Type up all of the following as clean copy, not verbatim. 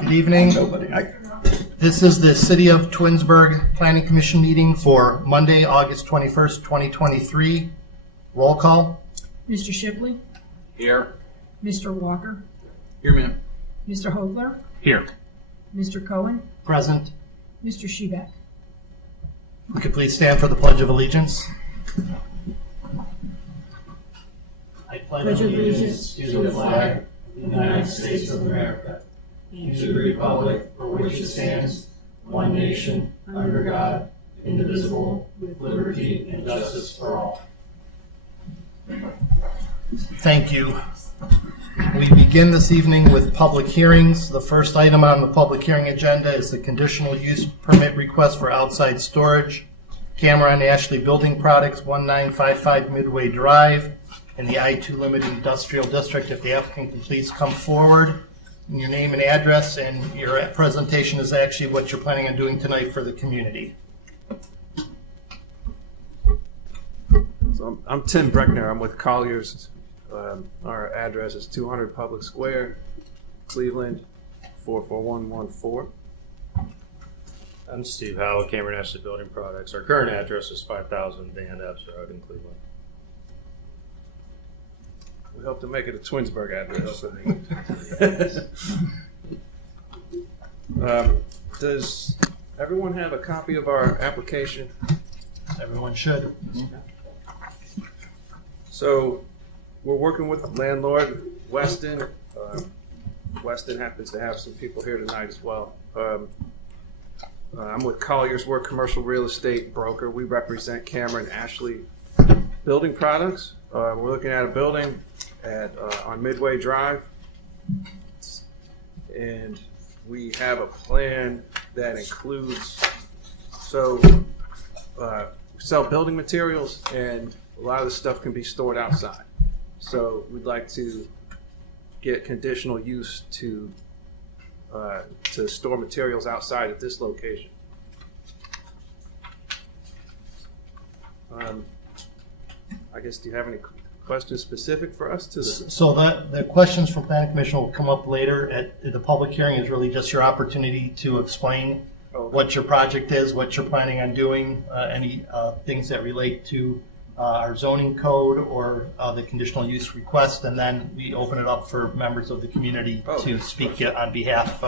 Good evening. This is the City of Twinsburg Planning Commission meeting for Monday, August 21st, 2023. Roll call. Mr. Shipley, Here. Mr. Walker, Here, ma'am. Mr. Hogler, Here. Mr. Cohen, Present. Mr. Shebeck. We could please stand for the Pledge of Allegiance. I Pledge allegiance to the flag of the United States of America and to the republic for which it stands, one nation, under God, indivisible, with liberty and justice for all. Thank you. We begin this evening with public hearings. The first item on the public hearing agenda is the conditional use permit request for outside storage. Cameron Ashley Building Products, 1955 Midway Drive, in the I-2 Limited Industrial District. If the applicant can please come forward, your name and address, and your presentation is actually what you're planning on doing tonight for the community. So I'm Tim Breckner. I'm with Colliers. Our address is 200 Public Square, Cleveland, 44114. I'm Steve Howell, Cameron Ashley Building Products. Our current address is 5000 Van Epps Road in Cleveland. We hope to make it a Twinsburg address. Does everyone have a copy of our application? Everyone should. So we're working with the landlord, Weston. Weston happens to have some people here tonight as well. I'm with Colliers. We're a commercial real estate broker. We represent Cameron Ashley Building Products. We're looking at a building on Midway Drive, and we have a plan that includes, we sell building materials, and a lot of the stuff can be stored outside. So we'd like to get conditional use to store materials outside at this location. I guess, do you have any questions specific for us to this? So the questions from Planning Commission will come up later. At the public hearing is really just your opportunity to explain what your project is, what you're planning on doing, any things that relate to our zoning code or the conditional use request, and then we open it up for members of the community to speak on behalf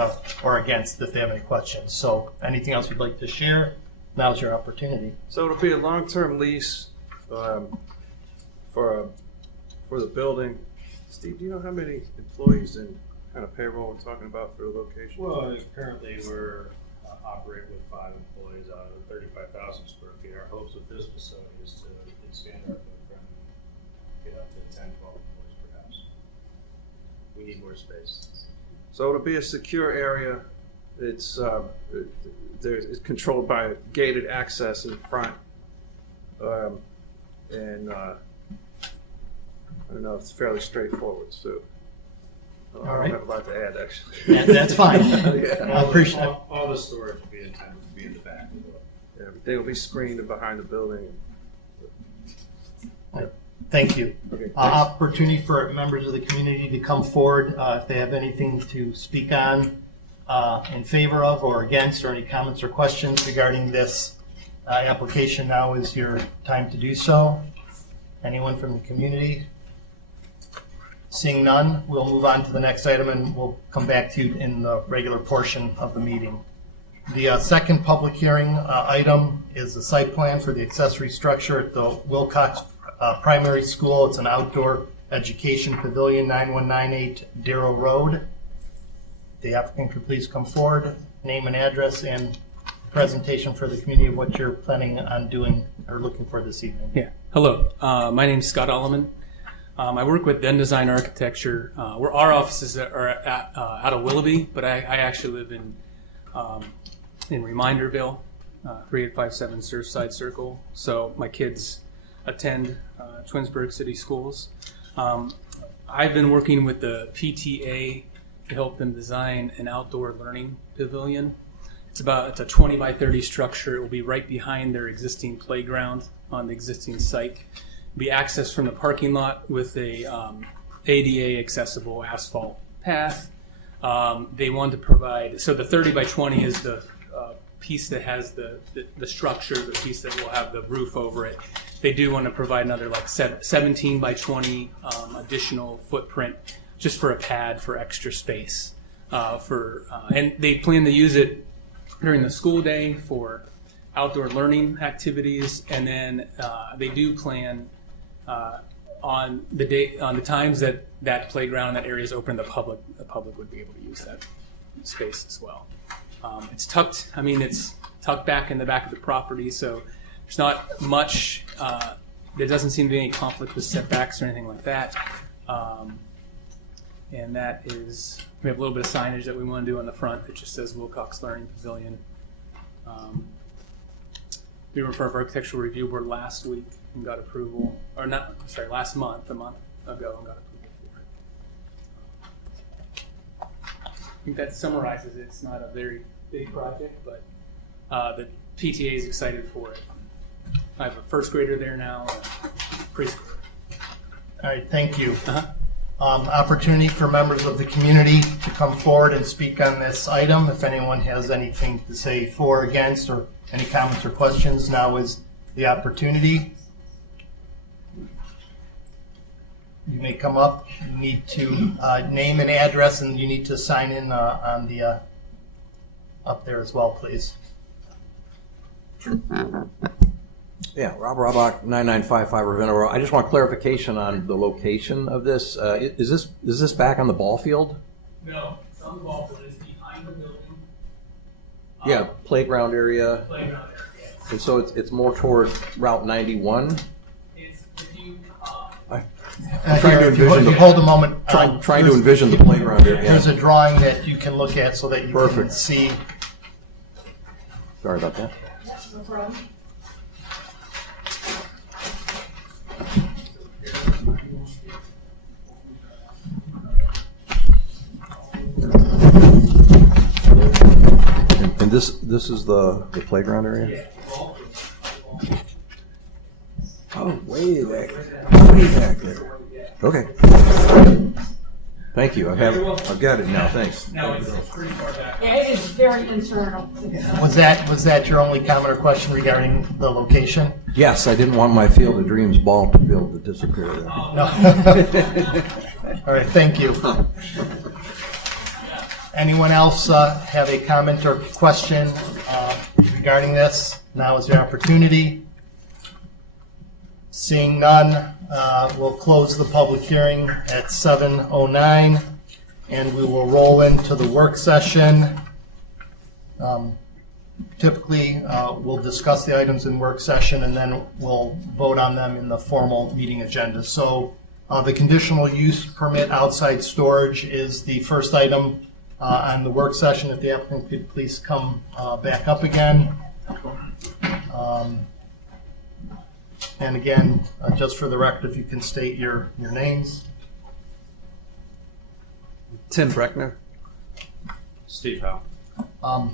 or against if they have any questions. So anything else you'd like to share, now's your opportunity. So it'll be a long-term lease for the building. Steve, do you know how many employees and kind of payroll we're talking about for the location? Well, currently we're operating with 5 employees out of 35,000 square feet. Our hopes with this facility is to expand our footprint and get up to 10, 12 employees perhaps. We need more space. So it'll be a secure area. It's it's controlled by gated access in front, and I don't know, it's fairly straightforward. So I don't have a lot to add, actually. That's fine. Yeah. I appreciate it. All the storage will be intended to be in the back of the building. Everything will be screened and behind the building. Thank you. Okay, Opportunity for members of the community to come forward if they have anything to speak on in favor of or against, or any comments or questions regarding this application. Now is your time to do so. Anyone from the community? Seeing none, we'll move on to the next item and we'll come back to you in the regular portion of the meeting. The second public hearing item is the site plan for the accessory structure at the Wilcox Primary School. It's an outdoor education pavilion, 9198 Darrow Road. The applicant could please come forward, name and address, and presentation for the community of what you're planning on doing or looking for this evening. Yeah. Hello. My name's Scott Alleman. I work with Then Design Architecture. Our offices are out of Willoughby, but I actually live in Reminderville, 3857 Surfside Circle. So my kids attend Twinsburg City Schools. I've been working with the PTA to help them design an outdoor learning pavilion. It's a 20 by 30 structure. It will be right behind their existing playground on the existing site. It'll be accessed from the parking lot with a ADA accessible asphalt path. They want to provide, so the 30 by 20 is the piece that has the structure, the piece that will have the roof over it. They do want to provide another like 17 by 20 additional footprint just for a pad for extra space. And they plan to use it during the school day for outdoor learning activities, and then they do plan on the times that playground, that area is open, the public would be able to use that space as well. It's tucked back in the back of the property, so there's not much. There doesn't seem to be any conflict with setbacks or anything like that. And that is, we have a little bit of signage that we want to do on the front that just says Wilcox Learning Pavilion. We were in front of our architectural review board last week and got approval, or not, sorry, last month, a month ago, and got approval for it. I think that summarizes it. It's not a very big project, but the PTA is excited for it. I have a first grader there now, and a preschooler. All right, thank you. Opportunity for members of the community to come forward and speak on this item. If anyone has anything to say for or against, or any comments or questions, now is the opportunity. You may come up. You need to name and address, and you need to sign in on the up there as well, please. Yeah, Rob Robach, 9955 Ravenna Road. I just want clarification on the location of this. Is this back on the ball field? No, it's on the ball field. It's behind the building. Yeah, playground area. Playground area. And so it's more toward Route 91. It's if you. I'm trying to envision if you the hold a moment. trying to envision the playground area. There's a drawing that you can look at so that you can Perfect. see. Sorry about that. No problem. And this is the playground area? Oh, way back there. Okay. Thank you. I've got it now. Thanks. No, it's pretty far back. Yeah, it is very internal. Was that your only comment or question regarding the location? Yes, I didn't want my Field of Dreams ball field to disappear there. No. All right, thank you. Anyone else have a comment or question regarding this? Now is your opportunity. Seeing none, we'll close the public hearing at 7:09, and we will roll into the work session. Typically, we'll discuss the items in work session, and then we'll vote on them in the formal meeting agenda. So the conditional use permit outside storage is the first item on the work session. If the applicant could please come back up again. And again, just for the record, if you can state your names. Tim Breckner. Steve Howe.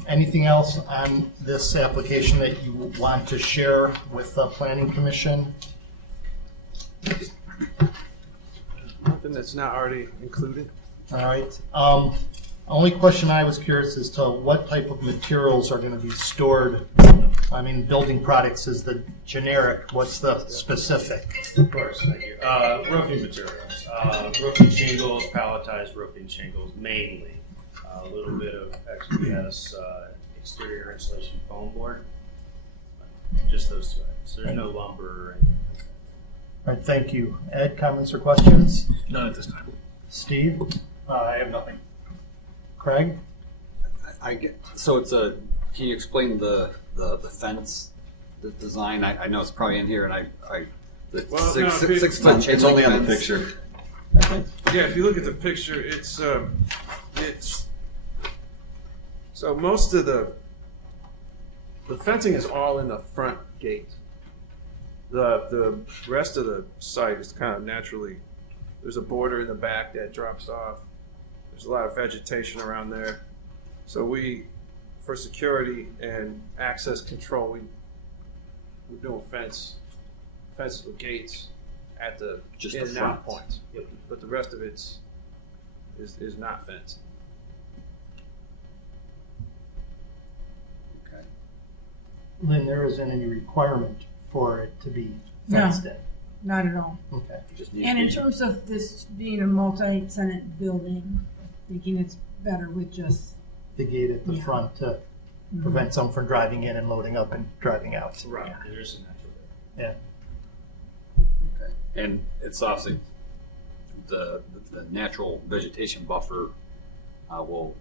Anything else on this application that you want to share with the Planning Commission? Nothing that's not already included. All right. Only question I was curious as to what type of materials are going to be stored. I mean, building products is the generic. What's the specific? Of course, thank you. Roofing materials, roofing shingles, palletized roofing shingles mainly. A little bit of XPS exterior insulation foam board. Just those two items. There's no lumber or anything like that. All right, thank you. Ed, comments or questions? None at this time. Steve? I have nothing. Craig? So it's a. Can you explain the fence, the design? I know it's probably in here, and the Well, six no, foot chain It's only link on the fence. picture. Yeah, if you look at the picture, it's so most of the fencing is all in the front gate. The rest of the site is kind of naturally. There's a border in the back that drops off. There's a lot of vegetation around there, so for security and access control, we're doing fences with gates at the Just in the and out front. points. But the rest of it's is not fenced. Lynn, there isn't any requirement for it to be No. fenced in. Not at all. Okay. It just needs And to in be- terms of this being a multi-tenant building, thinking it's better with just, The gate at the Yeah. front to prevent someone from driving in and loading up and driving out. Right, Yeah. there is a natural there. Yeah. Okay. And it's obviously the natural vegetation buffer will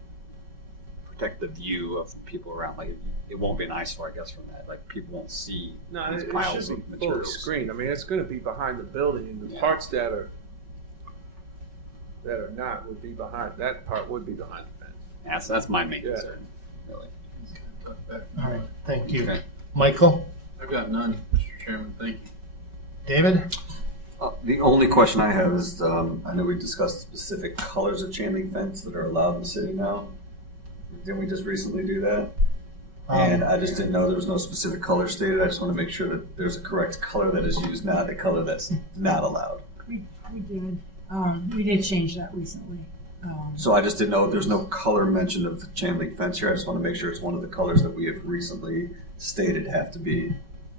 protect the view of people around. Like it won't be an eyesore, I guess, from that. Like people won't see No, these it piles should of be fully materials. screened. I mean, it's going to be behind the building, and the Yeah. parts parts that are not would be behind. That part would be behind the fence. Yeah, so that's my main Yeah. concern, really. All right, thank you. Okay. Michael? I've got none, Mr. Chairman, thank you. David? The only question I have is, I know we discussed specific colors of chain link fence that are allowed in the city now. Didn't we just recently do that? And I just didn't know there was no specific color stated. I just want to make sure that there's a correct color that is used, not a color that's not allowed. we did, we did change that recently. So I just didn't know, there's no color mentioned of the chain link fence here. I just want to make sure it's one of the colors that we have recently stated have to be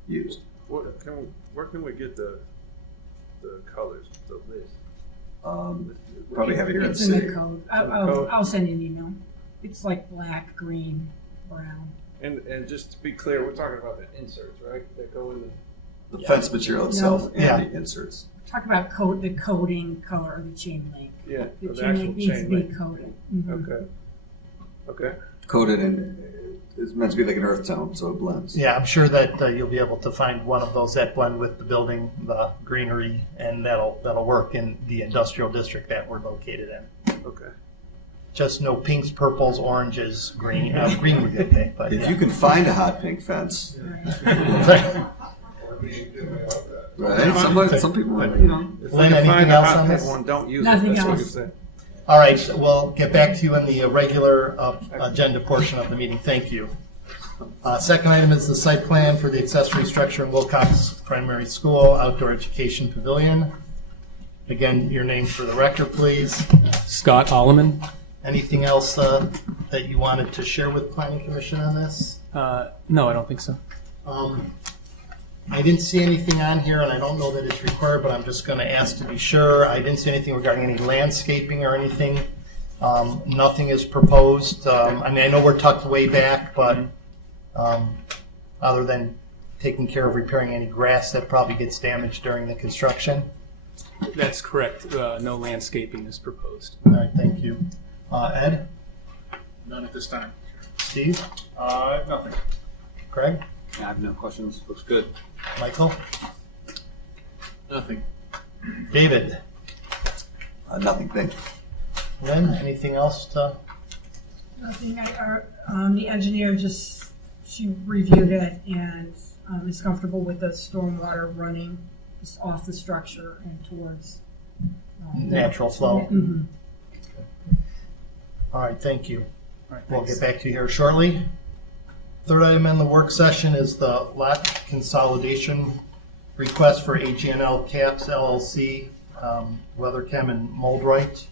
used. Where can we get the colors, the list? Probably have it here in the It's in the city. code. in the code? I'll send you an email. It's like black, green, brown. And just to be clear, we're talking about the inserts, right? That go in the. The fence material itself Yeah. and the inserts. Talk about the coating color of the chain link. Yeah, The the chain actual link needs to chain be link. coated. Okay. Okay. Coated in, it's meant to be like an earth tone, so it blends. Yeah, I'm sure that you'll be able to find one of those that blend with the building, the greenery, and that'll work in the industrial district that we're located in. Okay. Just no pinks, purples, oranges, green. Green would be okay, but If you can find a hot pink fence, right? Some people, you know. If Lynn, we can anything find a else hot on pink this? one, don't use Nothing it. That's what else. you said. All right, we'll get back to you in the regular agenda portion of the meeting. Thank you. Second item is the site plan for the accessory structure in Wilcox Primary School Outdoor Education Pavilion. Again, your name for the record, please. Scott Alleman. Anything else that you wanted to share with Planning Commission on this? No, I don't think so. I didn't see anything on here, and I don't know that it's required, but I'm just going to ask to be sure. I didn't see anything regarding any landscaping or anything. Nothing is proposed. I mean, I know we're tucked way back, but other than taking care of repairing any grass that probably gets damaged during the construction. That's correct. No landscaping is proposed. All right, thank you. Ed? None at this time. Steve? Nothing. Craig? I have no questions. Looks good. Michael? Nothing. David? Nothing, thank you. Lynn, anything else to? Nothing, the engineer she reviewed it and is comfortable with the stormwater running just off the structure and towards. Natural flow. Mhm. All right, thank you. All right, We'll thanks. get back to you here shortly. Third item in the work session is the lot consolidation request for AG&L Caps LLC, Weatherchem and Moldrite.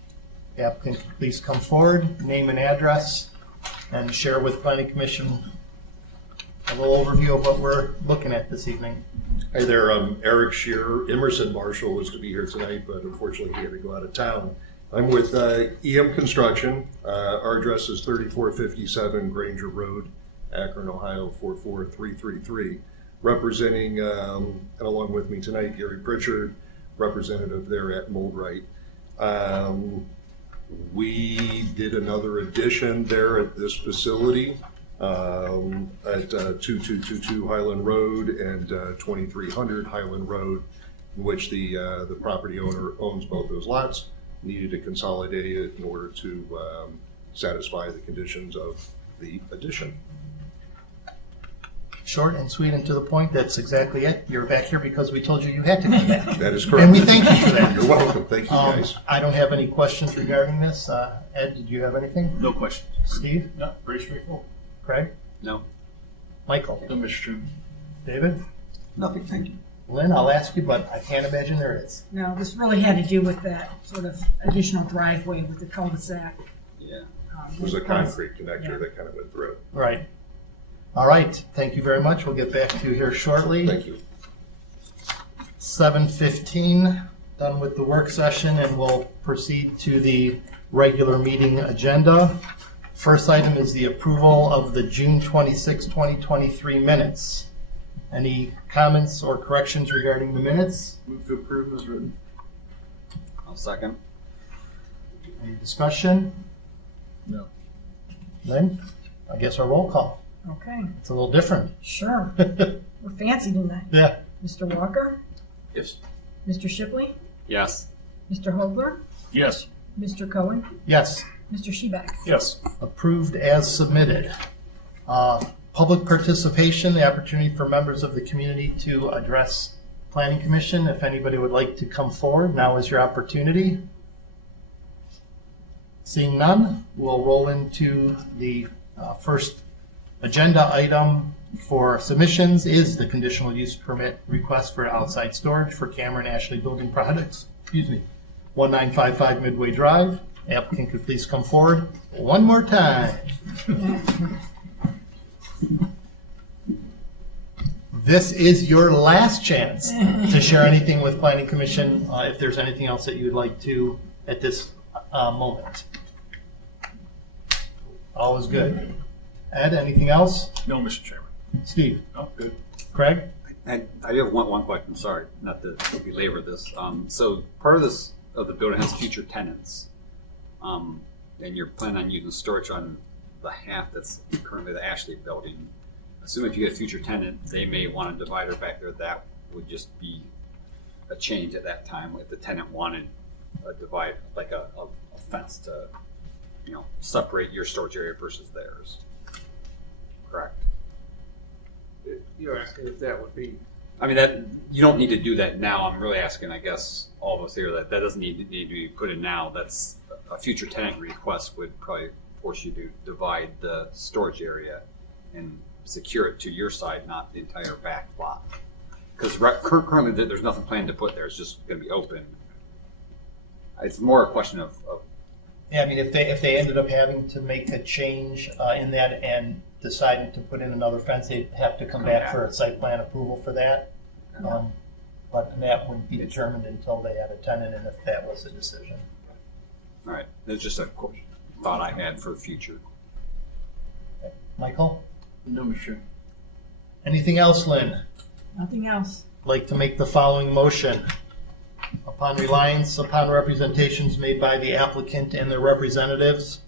The applicant, can please come forward, name and address, and share with Planning Commission a little overview of what we're looking at this evening. Hi there, I'm Eric Shearer. Emerson Marshall was to be here tonight, but unfortunately he had to go out of town. I'm with EM Construction. Our address is 3457 Granger Road, Akron, Ohio 44333. Representing, and along with me tonight, Gary Pritchard, representative there at Moldrite. We did another addition there at this facility at 2222 Highland Road and 2300 Highland Road, in which the property owner owns both those lots, needed to consolidate it in order to satisfy the conditions of the addition. Short and sweet and to the point, that's exactly it. You're back here because we told you you had to come back. That is correct. And we thank you for that. You're welcome. Thank you, guys. I don't have any questions regarding this. Ed, did you have anything? No questions. Steve? No, pretty straightforward. Craig? No. Michael? No, Mr. Chairman. David? Nothing, thank you. Lynn, I'll ask you, but I can't imagine there is. No, this really had to do with that sort of additional driveway with the cul-de-sac. Yeah. It was a concrete connector that kind of went through. Right. All right, thank you very much. We'll get back to you here shortly. Thank you. 7:15, done with the work session, and we'll proceed to the regular meeting agenda. First item is the approval of the June 26, 2023 minutes. Any comments or corrections regarding the minutes? Move to approve as written. I'll second. Any discussion? No. Then, I guess our roll call. Okay, It's a little different. sure. We're fancy tonight. Yeah. Mr. Walker, Yes. Mr. Shipley, Yes. Mr. Hogler, Yes. Mr. Cohen, Yes. Mr. Shebeck. Yes. Approved as submitted. Public participation, the opportunity for members of the community to address Planning Commission. If anybody would like to come forward, now is your opportunity. Seeing none, we'll roll into the first agenda item for submissions is the conditional use permit request for outside storage for Cameron Ashley Building Products, 1955 Midway Drive. Applicant could please come forward one more time. This is your last chance to share anything with Planning Commission, if there's anything else that you would like to at this moment. All is good. Ed, anything else? No, Mr. Chairman. Steve? Oh, good. Craig? And I have one question, sorry, not to belabor this. So part of this, of the building has future tenants. And you're planning on using storage on the half that's currently the Ashley building. Assuming if you get a future tenant, they may want a divider back there. That would just be a change at that time if the tenant wanted a divide, like a fence to, separate your storage area versus theirs. Correct? You're asking if that would be, I mean, that you don't need to do that now. I'm really asking, I guess, all of us here that doesn't need to be put in now. That's a future tenant request would probably force you to divide the storage area and secure it to your side, not the entire back lot. Because currently there's nothing planned to put there. It's just going to be open. It's more a question of Yeah, I mean, if they ended up having to make a change in that and deciding to put in another fence, they'd have to come back for a site plan approval for that. But that wouldn't be determined until they had a tenant and if that was a decision. all right. That's just a thought I had for the future. Okay. Michael? No, Mr. Chairman. Anything else, Lynn? Nothing else. Like to make the following motion. Upon reliance upon representations made by the applicant and their representatives,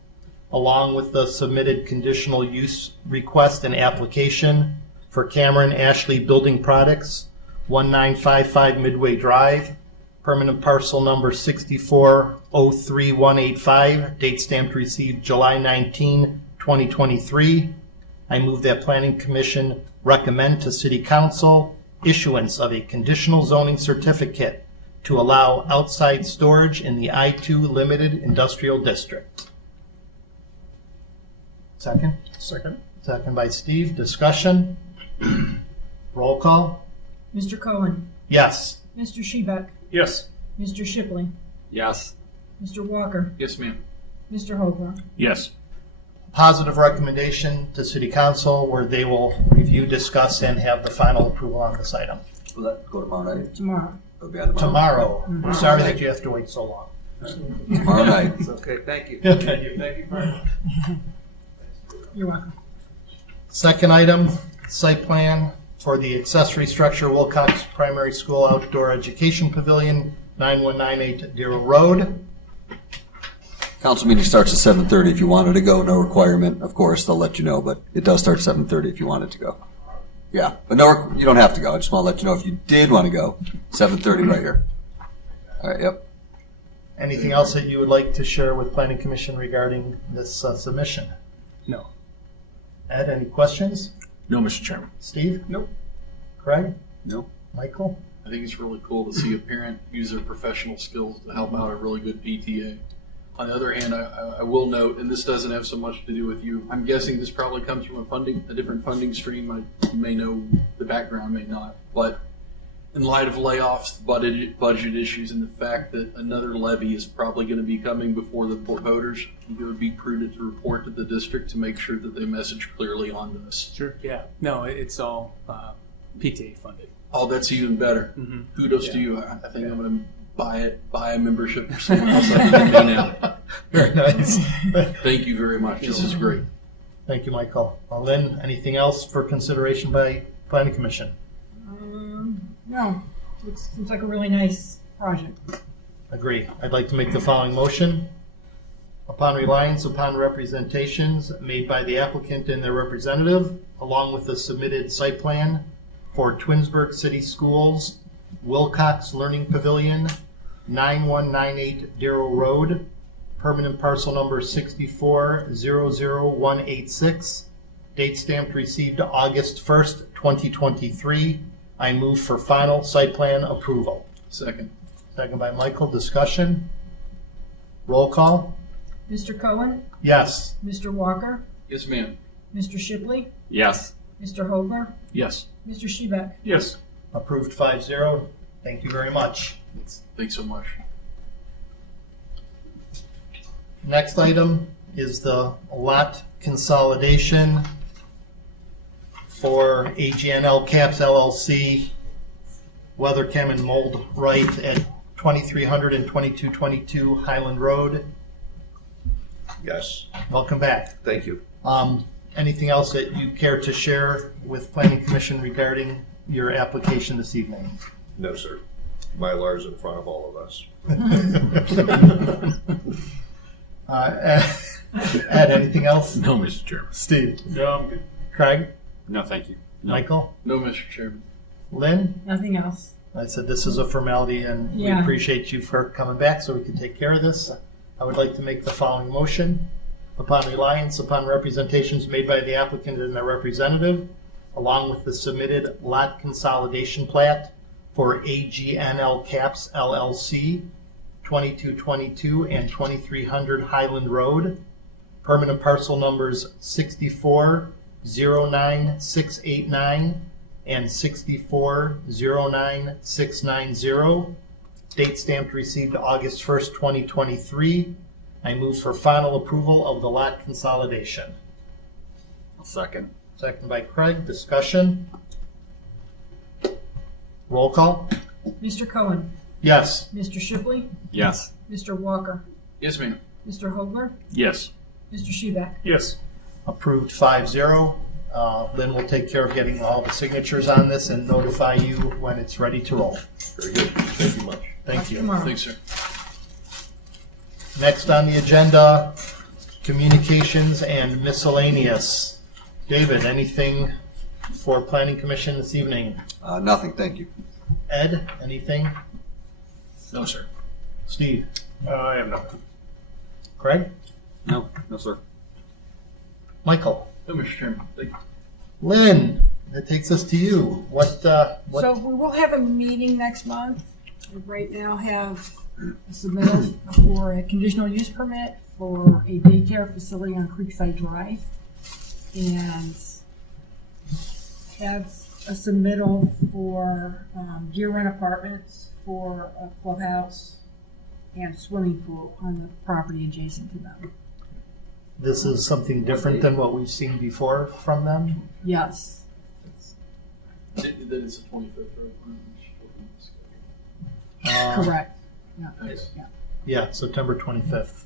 along with the submitted conditional use request and application for Cameron Ashley Building Products, 1955 Midway Drive, permanent parcel number 6403185, date stamped received July 19, 2023. I move that Planning Commission recommend to City Council issuance of a conditional zoning certificate to allow outside storage in the I-2 Limited Industrial District. Second? Second. Second by Steve. Discussion? Roll call? Mr. Cohen, Yes. Mr. Shebeck, Yes. Mr. Shipley, Yes. Mr. Walker, Yes, ma'am. Mr. Hogler. Yes. Positive recommendation to City Council where they will review, discuss, and have the final approval on this item. Will that go tomorrow night? Tomorrow. It'll be on Tomorrow. Sorry that you have to wait so long. Tomorrow night. it's okay, thank you. Thank you very much. You're welcome. Second item, site plan for the accessory structure Wilcox Primary School Outdoor Education Pavilion, 9198 Deer Road. Council meeting starts at 7:30 if you wanted to go. No requirement, of course, they'll let you know, but it does start at 7:30 if you wanted to go. Yeah, but no, you don't have to go. I just want to let you know if you did want to go, 7:30 right here. All right, yep. Anything else that you would like to share with Planning Commission regarding this submission? No. Ed, any questions? No, Mr. Chairman. Steve? Nope. Craig? No. Michael? I think it's really cool to see a parent use their professional skills to help out a really good PTA. On the other hand, I will note, and this doesn't have so much to do with you, I'm guessing this probably comes from a different funding stream. You may know the background, may not, but in light of layoffs, budget issues, and the fact that another levy is probably going to be coming before the voters, I think it would be prudent to report to the district to make sure that they message clearly on this. Sure. Yeah. No, it's all PTA funded. Oh, that's even better. Mm-hmm. Kudos to you. I think I'm going to buy a membership for someone else. I can do now. Very nice. Thank you very much. This is great. Thank you, Michael. Lynn, anything else for consideration by Planning Commission? No, it seems like a really nice project. Agree. I'd like to make the following motion. Upon reliance upon representations made by the applicant and their representative, along with the submitted site plan for Twinsburg City Schools, Wilcox Learning Pavilion, 9198 Darrow Road, permanent parcel number 6400186, date stamped received August 1st, 2023. I move for final site plan approval. Second. Second by Michael. Discussion? Roll call? Mr. Cohen, Yes. Mr. Walker, Yes, ma'am. Mr. Shipley, Yes. Mr. Hogler, Yes. Mr. Shebeck. Yes. Approved 5-0. Thank you very much. Thanks so much. Next item is the lot consolidation for AGNL Caps LLC, Weatherchem and Mold Right at 2300 and 2222 Highland Road. Yes, Welcome back. thank you. Anything else that you care to share with Planning Commission regarding your application this evening? No, sir. Mylar's in front of all of us. Ed, anything else? No, Mr. Chairman. Steve? No, I'm good. Craig? No, thank you. No. Michael? No, Mr. Chairman. Lynn? Nothing else. I said this is a formality and we Yeah. appreciate you for coming back so we can take care of this. I would like to make the following motion. Upon reliance upon representations made by the applicant and their representative, along with the submitted lot consolidation plat for AGNL Caps LLC, 2222 and 2300 Highland Road, permanent parcel numbers 6409689 and 6409690, date stamped received August 1st, 2023. I move for final approval of the lot consolidation. I'll second. Second by Craig. Discussion? Roll call? Mr. Cohen, Yes. Mr. Shipley, Yes. Mr. Walker, Yes, ma'am. Mr. Hogler, Yes. Mr. Shebeck. Yes. Approved 5-0. Lynn will take care of getting all the signatures on this and notify you when it's ready to roll. Very good. Thank you much. Thank you. Tomorrow. Thanks, sir. Next on the agenda, communications and miscellaneous. David, anything for Planning Commission this evening? Nothing, thank you. Ed, anything? No, sir. Steve? I have nothing. Craig? No. No, sir. Michael? No, Mr. Chairman. Thank you. Lynn, that takes us to you. What? So we will have a meeting next month. We right now have a submittal for a conditional use permit for a daycare facility on Creekside Drive. And have a submittal for Deer Run Apartments for a clubhouse and swimming pool on the property adjacent to them. This is something different than what we've seen before from them? Yes. That is the 25th, right? Correct. Yeah. Thanks. Yeah. Yeah, September 25th.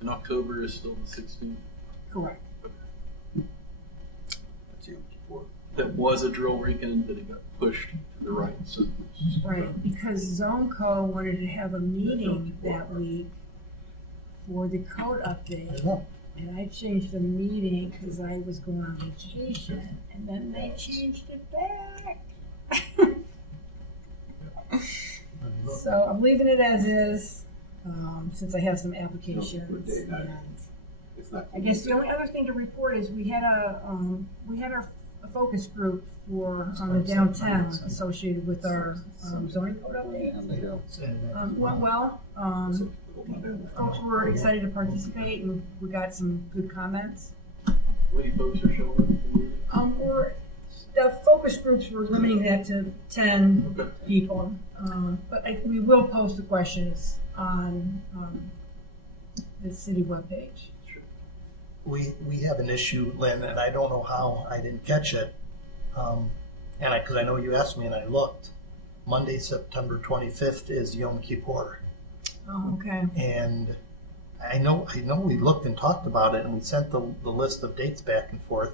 And October is still the 16th. Correct. That was a drill weekend, but it got pushed to the right. So Right, because ZoneCo wanted to have a meeting that week for the code update. And I changed the meeting because I was going on vacation, and then they changed it back. So I'm leaving it as is, since I have some applications. And I guess the only other thing to report is we had a focus group for on the downtown associated with our zoning code update. Went well. Folks were excited to participate, and we got some good comments. how many folks are showing up? We're the focus groups, we're limiting that to 10 Okay. people. But we will post the questions on the city webpage. We have an issue, Lynn, and I don't know how I didn't catch it. Because I know you asked me and I looked. Monday, September 25th is Yom Kippur. Oh, okay. And I know we looked and talked about it and we sent the list of dates back and forth.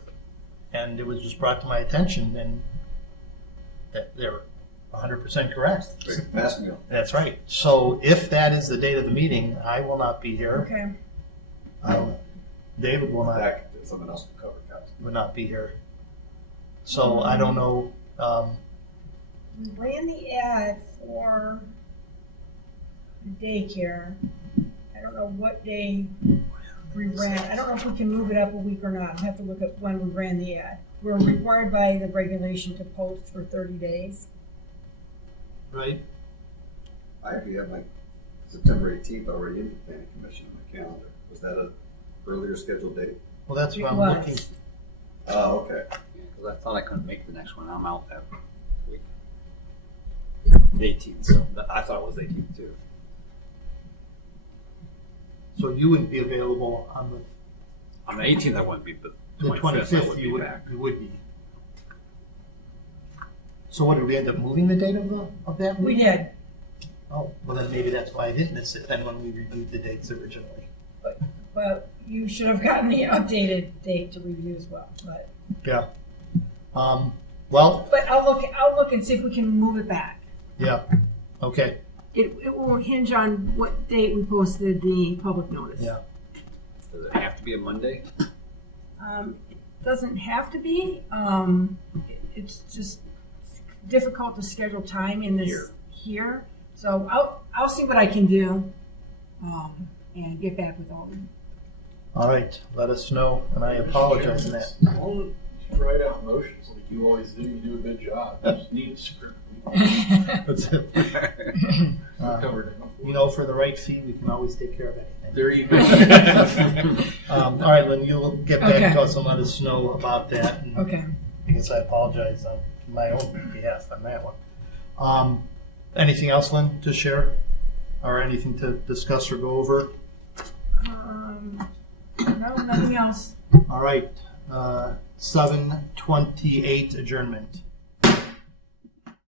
And it was just brought to my attention and that they're 100% correct. Great, fast meal. That's right. So if that is the date of the meeting, I will not be here. Okay. David will not. Back to someone else to cover, Council. Would not be here. So I don't know. We ran the ad for the daycare. I don't know what day we ran. I don't know if we can move it up a week or not. I'll have to look at when we ran the ad. We're required by the regulation to post for 30 days. Right. I actually have like September 18th already in the planning commission on my calendar. Was that a earlier scheduled date? Well, that's what It I'm was. looking. Oh, okay. Because I thought I couldn't make the next one. I'm out that week. The 18th, so I thought it was the 18th too. So you wouldn't be available on On the 18th I wouldn't be, but the 25th I 25th. would You be would. back. You would be. So what did we end up moving the date of that? We meeting? did. Oh, well then maybe that's why I didn't miss it then when we reviewed the dates originally. But you should have gotten the updated date to review as well. But Yeah. Well, I'll look and see if we can move it back. yeah. Okay. It will hinge on what date we posted the public notice. Yeah. Does it have to be a Monday? It doesn't have to be. It's just difficult to schedule time in this here. So I'll see what I can do and get back with all of you. All right. Let us know, and I apologize for that. You should write out motions like you always do. You do a good job. You just need a script. That's it. Covered it. You know, for the right fee, we can always take care of anything. There you go. All right, Lynn, you'll get back Okay. to us and let us know about that. And Okay. I guess I apologize on my own behalf on that one. Anything else, Lynn, to share? Or anything to discuss or go over? No, nothing else. All right. 7:28 adjournment.